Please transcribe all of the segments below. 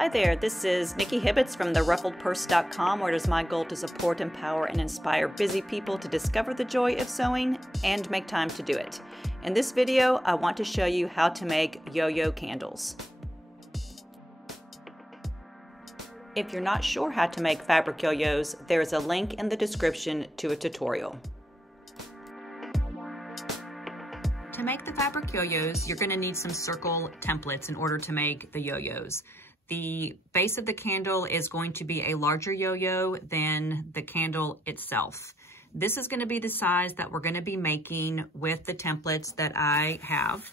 Hi there, this is Nikki Hibbets from theruffledpurse.com, where it is my goal to support, empower, and inspire busy people to discover the joy of sewing and make time to do it. In this video, I want to show you how to make yo-yo candles. If you're not sure how to make fabric yo-yos, there is a link in the description to a tutorial. To make the fabric yo-yos, you're going to need some circle templates in order to make the yo-yos. The base of the candle is going to be a larger yo-yo than the candle itself. This is going to be the size that we're going to be making with the templates that I have.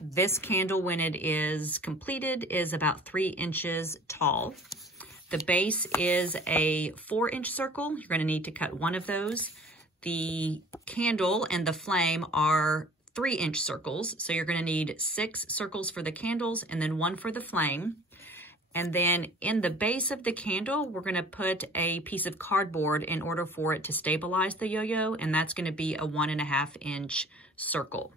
This candle, when it is completed, is about 3 inches tall. The base is a 4-inch circle. You're going to need to cut one of those. The candle and the flame are 3-inch circles. So you're going to need 6 circles for the candles and then 1 for the flame. And then in the base of the candle, we're going to put a piece of cardboard in order for it to stabilize the yo-yo, and that's going to be a 1.5-inch circle.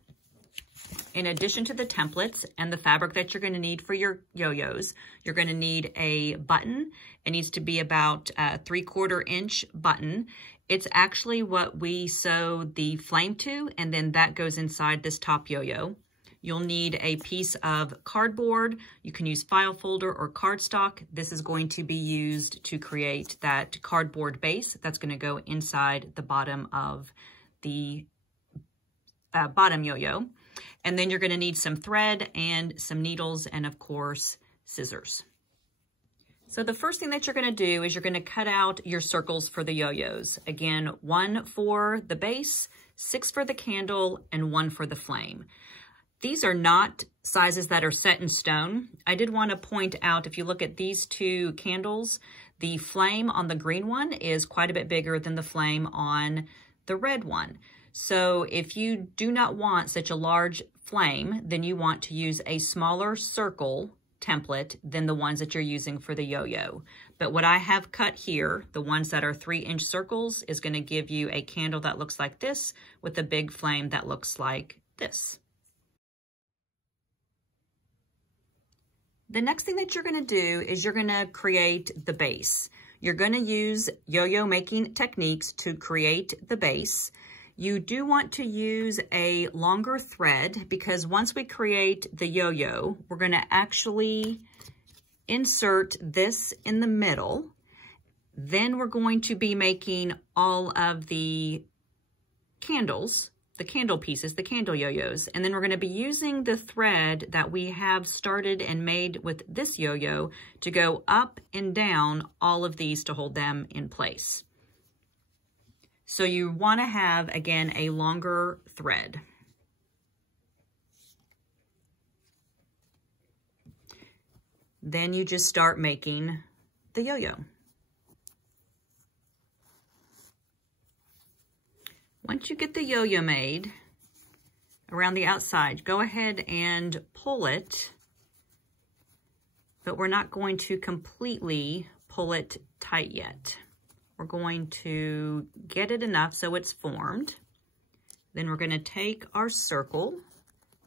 In addition to the templates and the fabric that you're going to need for your yo-yos, you're going to need a button. It needs to be about a 3/4 inch button. It's actually what we sew the flame to, and then that goes inside this top yo-yo. You'll need a piece of cardboard. You can use file folder or cardstock. This is going to be used to create that cardboard base that's going to go inside the bottom of the bottom yo-yo. And then you're going to need some thread and some needles and, of course, scissors. So the first thing that you're going to do is you're going to cut out your circles for the yo-yos. Again, 1 for the base, 6 for the candle, and 1 for the flame. These are not sizes that are set in stone. I did want to point out, if you look at these 2 candles, the flame on the green one is quite a bit bigger than the flame on the red one. So if you do not want such a large flame, then you want to use a smaller circle template than the ones that you're using for the yo-yo. But what I have cut here, the ones that are 3-inch circles, is going to give you a candle that looks like this with a big flame that looks like this. The next thing that you're going to do is you're going to create the base. You're going to use yo-yo making techniques to create the base. You do want to use a longer thread because once we create the yo-yo, we're going to actually insert this in the middle. Then we're going to be making all of the candles, the candle pieces, the candle yo-yos. And then we're going to be using the thread that we have started and made with this yo-yo to go up and down all of these to hold them in place. So you want to have, again, a longer thread. Then you just start making the yo-yo. Once you get the yo-yo made around the outside, go ahead and pull it, but we're not going to completely pull it tight yet. We're going to get it enough so it's formed. Then we're going to take our circle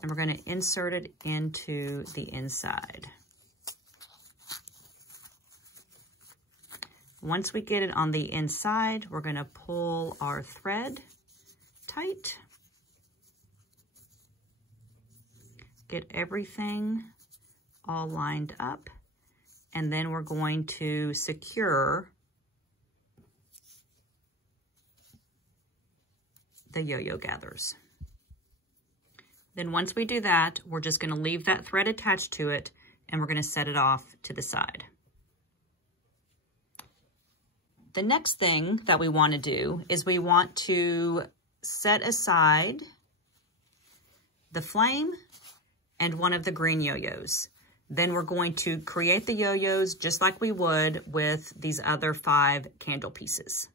and we're going to insert it into the inside. Once we get it on the inside, we're going to pull our thread tight. Get everything all lined up. And then we're going to secure the yo-yo gathers. Then once we do that, we're just going to leave that thread attached to it and we're going to set it off to the side. The next thing that we want to do is we want to set aside the flame and one of the green yo-yos. Then we're going to create the yo-yos just like we would with these other 5 candle pieces.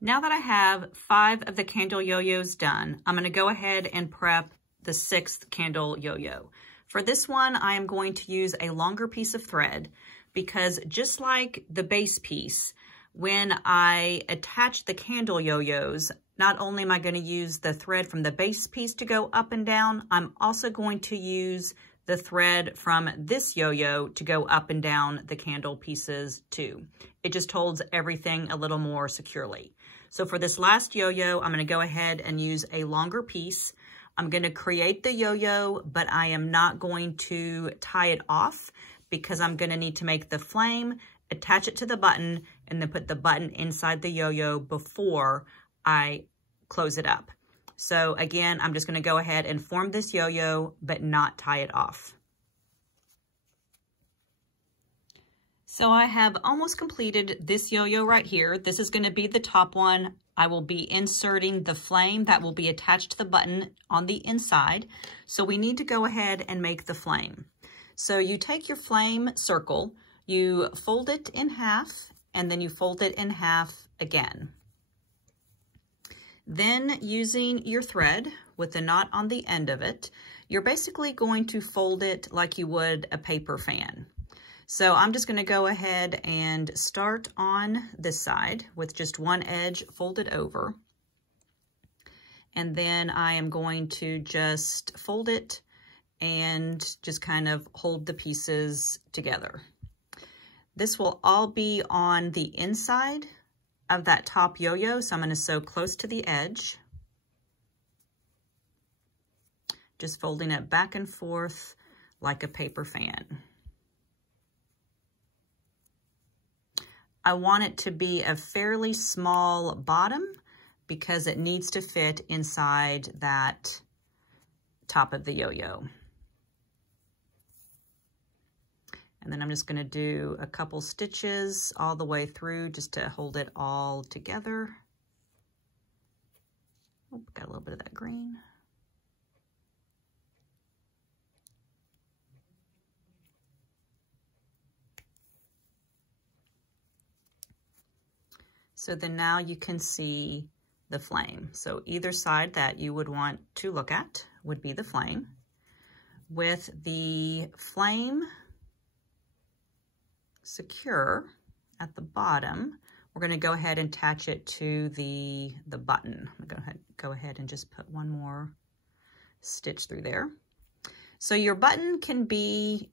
Now that I have 5 of the candle yo-yos done, I'm going to go ahead and prep the 6th candle yo-yo. For this one, I am going to use a longer piece of thread because just like the base piece, When I attach the candle yo-yos, not only am I going to use the thread from the base piece to go up and down, I'm also going to use the thread from this yo-yo to go up and down the candle pieces too. It just holds everything a little more securely. So for this last yo-yo, I'm going to go ahead and use a longer piece. I'm going to create the yo-yo, but I am not going to tie it off because I'm going to need to make the flame, attach it to the button, and then put the button inside the yo-yo before I close it up. So again, I'm just going to go ahead and form this yo-yo, but not tie it off. So I have almost completed this yo-yo right here. This is going to be the top one. I will be inserting the flame that will be attached to the button on the inside. So we need to go ahead and make the flame. So you take your flame circle, you fold it in half, and then you fold it in half again. Then using your thread with the knot on the end of it, you're basically going to fold it like you would a paper fan. So I'm just going to go ahead and start on this side with just one edge folded over. And then I am going to just fold it and just kind of hold the pieces together. This will all be on the inside of that top yo-yo, so I'm going to sew close to the edge. Just folding it back and forth like a paper fan. I want it to be a fairly small bottom because it needs to fit inside that top of the yo-yo. And then I'm just going to do a couple stitches all the way through just to hold it all together. Oh, got a little bit of that green. So then now you can see the flame. So either side that you would want to look at would be the flame. With the flame secure at the bottom, we're going to go ahead and attach it to the button. I'm going to go ahead and just put one more stitch through there. So your button can be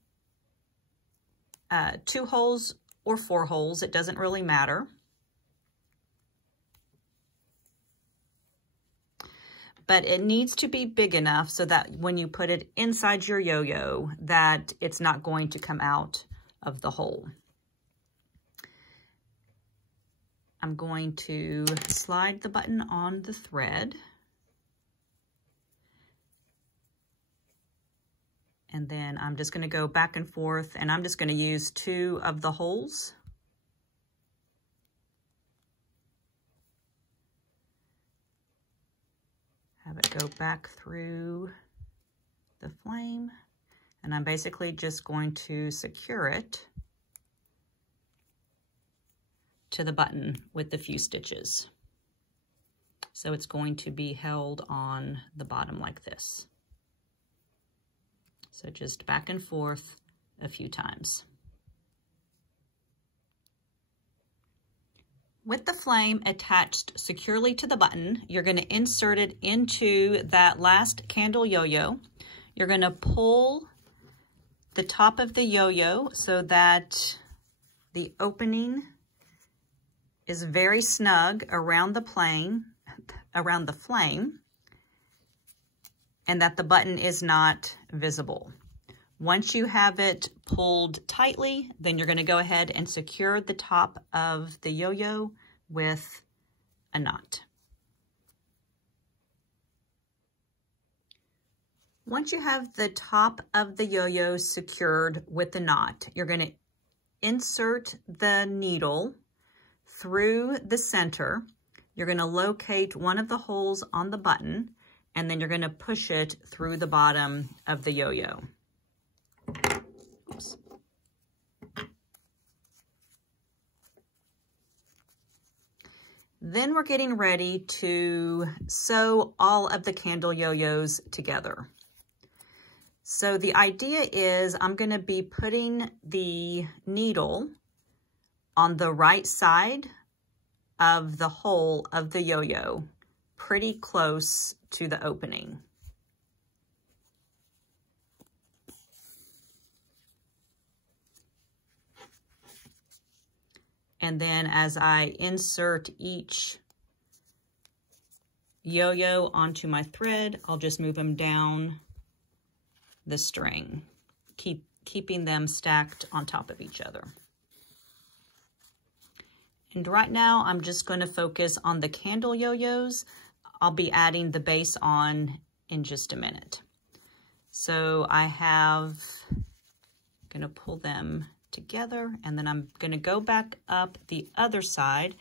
2 holes or 4 holes. It doesn't really matter. But it needs to be big enough so that when you put it inside your yo-yo, that it's not going to come out of the hole. I'm going to slide the button on the thread. And then I'm just going to go back and forth, and I'm just going to use 2 of the holes. Have it go back through the flame, and I'm basically just going to secure it to the button with a few stitches. So it's going to be held on the bottom like this. So just back and forth a few times. With the flame attached securely to the button, you're going to insert it into that last candle yo-yo. You're going to pull the top of the yo-yo so that the opening is very snug around the flame, and that the button is not visible. Once you have it pulled tightly, then you're going to go ahead and secure the top of the yo-yo with a knot. Once you have the top of the yo-yo secured with the knot, you're going to insert the needle through the center. You're going to locate one of the holes on the button, and then you're going to push it through the bottom of the yo-yo. Oops. Then we're getting ready to sew all of the candle yo-yos together. So the idea is I'm going to be putting the needle on the right side of the hole of the yo-yo, pretty close to the opening. And then as I insert each yo-yo onto my thread, I'll just move them down the string, keeping them stacked on top of each other. And right now, I'm just going to focus on the candle yo-yos. I'll be adding the base on in just a minute. So I have, going to pull them together, and then I'm going to go back up the other side.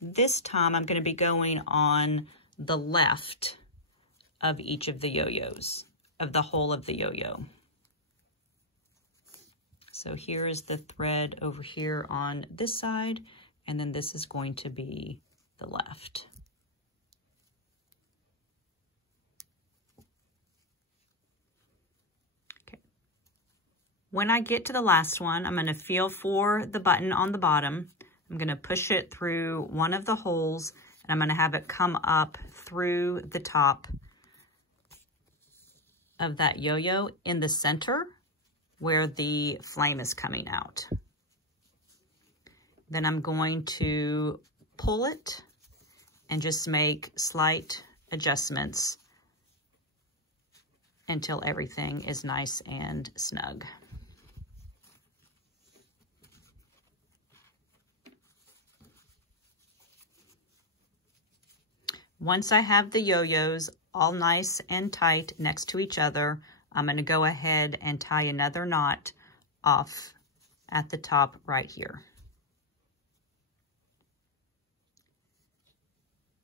This time I'm going to be going on the left of each of the yo-yos, of the whole of the yo-yo. So here is the thread over here on this side, and then this is going to be the left. When I get to the last one, I'm going to feel for the button on the bottom. I'm going to push it through one of the holes, and I'm going to have it come up through the top of that yo-yo in the center where the flame is coming out. Then I'm going to pull it and just make slight adjustments until everything is nice and snug. Once I have the yo-yos all nice and tight next to each other, I'm going to go ahead and tie another knot off at the top right here.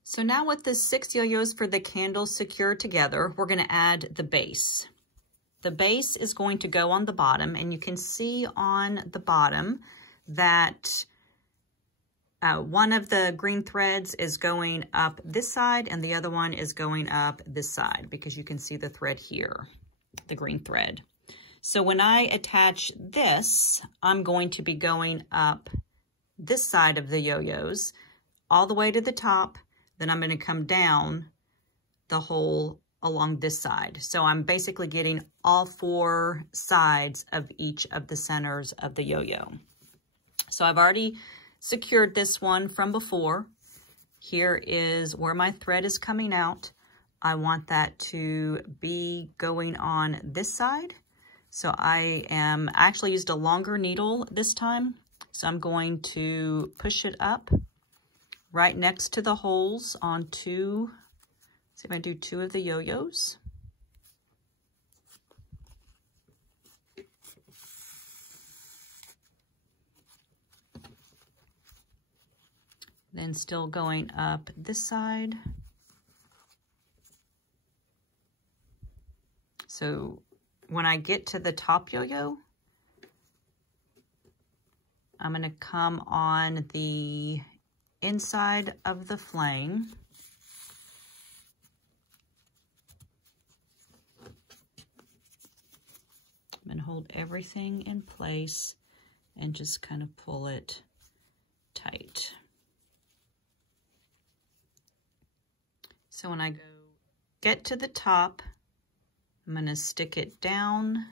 So now with the 6 yo-yos for the candle secured together, we're going to add the base. The base is going to go on the bottom, and you can see on the bottom that one of the green threads is going up this side and the other one is going up this side, because you can see the thread here, the green thread. So when I attach this, I'm going to be going up this side of the yo-yos all the way to the top. Then I'm going to come down the hole along this side. So I'm basically getting all 4 sides of each of the centers of the yo-yo. So I've already secured this one from before. Here is where my thread is coming out. I want that to be going on this side. So I actually used a longer needle this time. So I'm going to push it up right next to the holes on 2. See if I do 2 of the yo-yos. Then still going up this side. So when I get to the top yo-yo, I'm going to come on the inside of the flame. I'm going to hold everything in place and just kind of pull it tight. So when I get to the top, I'm going to stick it down,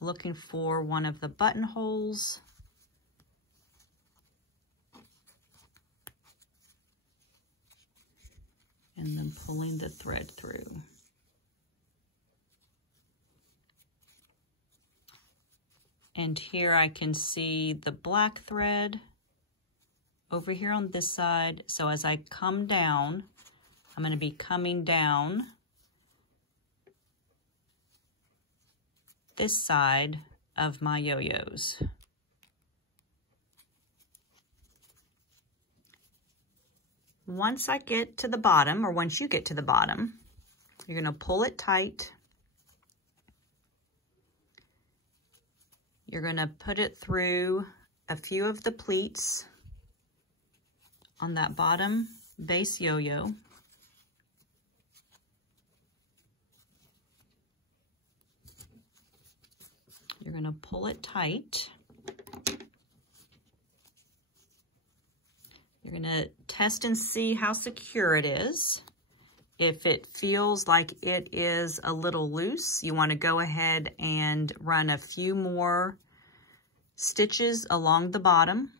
looking for one of the buttonholes. And then pulling the thread through. And here I can see the black thread over here on this side. So as I come down, I'm going to be coming down this side of my yo-yos. Once I get to the bottom, or once you get to the bottom, you're going to pull it tight. You're going to put it through a few of the pleats on that bottom base yo-yo. You're going to pull it tight. You're gonna test and see how secure it is. If it feels like it is a little loose, you wanna go ahead and run a few more stitches along the bottom.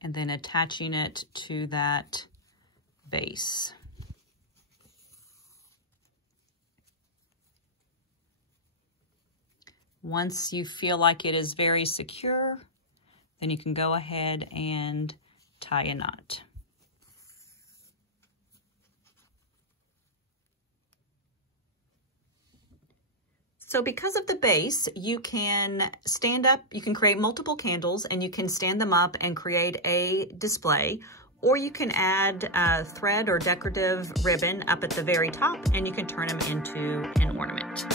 And then attaching it to that base. Once you feel like it is very secure, then you can go ahead and tie a knot. So because of the base, you can stand up, you can create multiple candles and you can stand them up and create a display, or you can add thread or decorative ribbon up at the very top and you can turn them into an ornament.